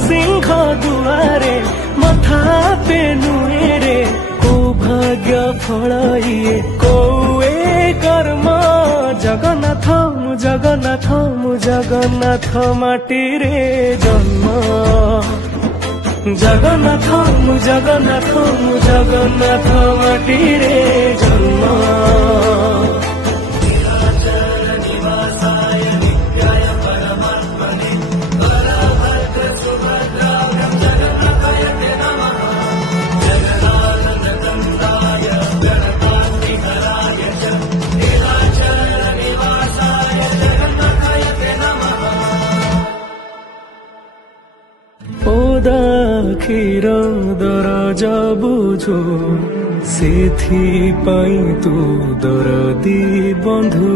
सिंह दुआरे मथा पे नुएरे को भाग्य फल ये कोए कर्म जगन्नाथ मु जगन्नाथ मु जगन्नाथ माटी रे जन्म जगन्नाथ मु जगन्नाथ मु जगन्नाथ माटी रे जन्म क्षीर दरज बुझु से तू दरदी बंधु